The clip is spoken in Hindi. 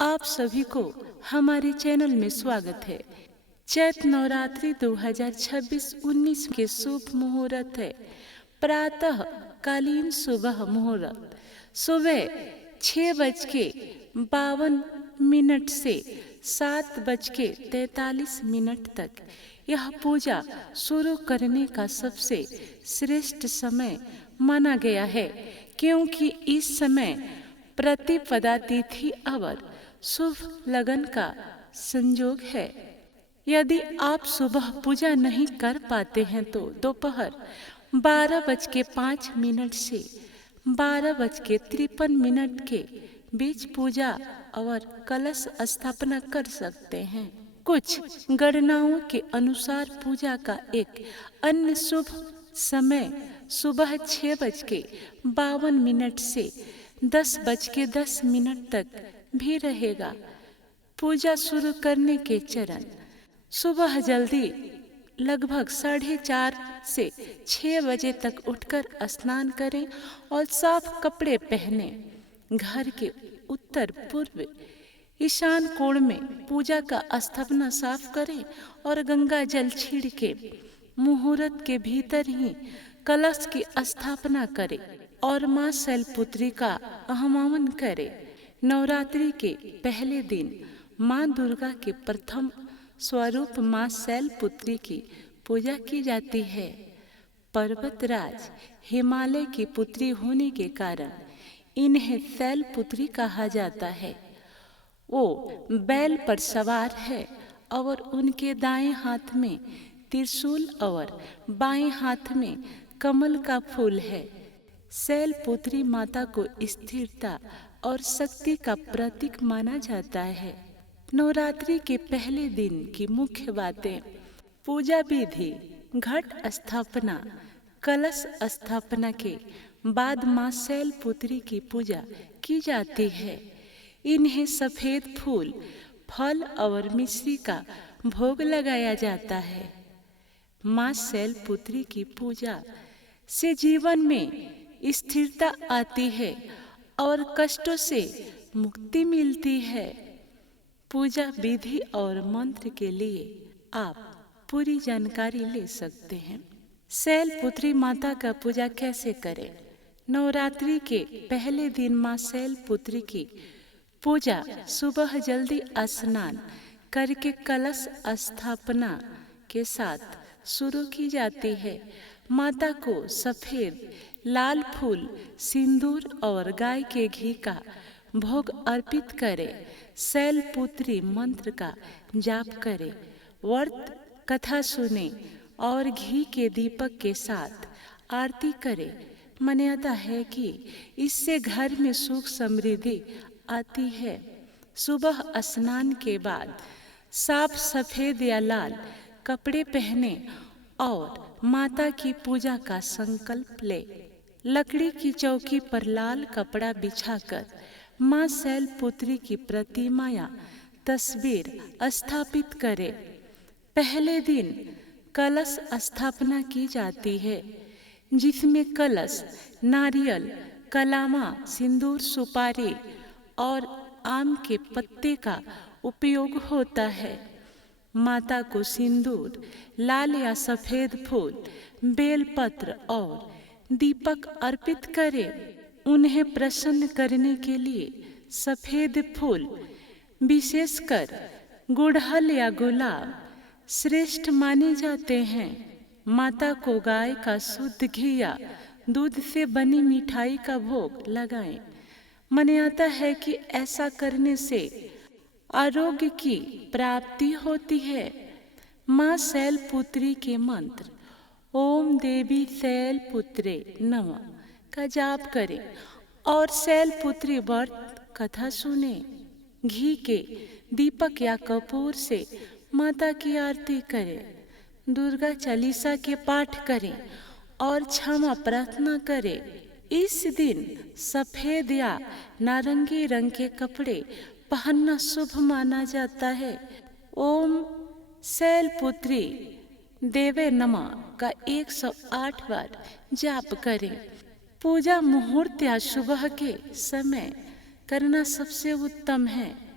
आप सभी को हमारे चैनल में स्वागत है। चैत नवरात्रि 2026-19 के शुभ मुहूर्त है। प्रातः कालीन सुबह मुहूर्त सुबह 6:52 से 7:43 तक यह पूजा शुरू करने का सबसे श्रेष्ठ समय माना गया है, क्योंकि इस समय प्रतिपदा तिथि और शुभ लगन का संयोग है। यदि आप सुबह पूजा नहीं कर पाते हैं तो दोपहर 12:05 से 12:53 के बीच पूजा और कलश स्थापना कर सकते हैं। कुछ गणनाओं के अनुसार पूजा का एक अन्य शुभ समय सुबह 6:52 से 10:10 तक भी रहेगा। पूजा शुरू करने के चरण: सुबह जल्दी लगभग 4:30 से 6 बजे तक उठकर स्नान करें और साफ कपड़े पहने। घर के उत्तर पूर्व ईशान कोण में पूजा का स्थापना साफ करें और गंगा जल छीड़ के मुहूर्त के भीतर ही कलश की स्थापना करें और मां शैलपुत्री का आह्वान करें। नवरात्रि के पहले दिन मां दुर्गा के प्रथम स्वरूप मां शैलपुत्री की पूजा की जाती है। पर्वतराज हिमालय की पुत्री होने के कारण इन्हें शैलपुत्री कहा जाता है। वो बैल पर सवार है और उनके दाएं हाथ में त्रिशूल और बाएं हाथ में कमल का फूल है। शैलपुत्री माता को स्थिरता और शक्ति का प्रतीक माना जाता है। नवरात्रि के पहले दिन की मुख्य बातें: पूजा विधि, घट स्थापना। कलश स्थापना के बाद मां शैलपुत्री की पूजा की जाती है। इन्हें सफेद फूल, फल और मिश्री का भोग लगाया जाता है। मां शैलपुत्री की पूजा से जीवन में स्थिरता आती है और कष्टों से मुक्ति मिलती है। पूजा विधि और मंत्र के लिए आप पूरी जानकारी ले सकते हैं। शैलपुत्री माता का पूजा कैसे करें? नवरात्रि के पहले दिन मां शैलपुत्री की पूजा सुबह जल्दी स्नान करके कलश स्थापना के साथ शुरू की जाती है। माता को सफेद लाल फूल, सिंदूर और गाय के घी का भोग अर्पित करें। शैलपुत्री मंत्र का जाप करें, व्रत कथा सुने और घी के दीपक के साथ आरती करें। मान्यता है कि इससे घर में सुख समृद्धि आती है। सुबह स्नान के बाद साफ सफेद या लाल कपड़े पहने और माता की पूजा का संकल्प ले। लकड़ी की चौकी पर लाल कपड़ा बिछाकर मां शैलपुत्री की प्रतिमा या तस्वीर स्थापित करें। पहले दिन कलश स्थापना की जाती है, जिसमें कलश, नारियल, कलामा, सिंदूर, सुपारी और आम के पत्ते का उपयोग होता है। माता को सिंदूर, लाल या सफेद फूल, बेलपत्र और दीपक अर्पित करें। उन्हें प्रसन्न करने के लिए सफेद फूल, विशेषकर गुड़हल या गुलाब, श्रेष्ठ माने जाते हैं। माता को गाय का शुद्ध घी या दूध से बनी मिठाई का भोग लगाएं। मान्यता है कि ऐसा करने से आरोग्य की प्राप्ति होती है। मां शैलपुत्री के मंत्र ओम देवी शैलपुत्रे नमः का जाप करें और शैलपुत्री व्रत कथा सुने। घी के दीपक या कपूर से माता की आरती करें। दुर्गा चालीसा के पाठ करें और क्षमा प्रार्थना करें। इस दिन सफेद या नारंगी रंग के कपड़े पहनना शुभ माना जाता है। ओम शैलपुत्री देवे नमः का 108 बार जाप करें। पूजा मुहूर्त या सुबह के समय करना सबसे उत्तम है।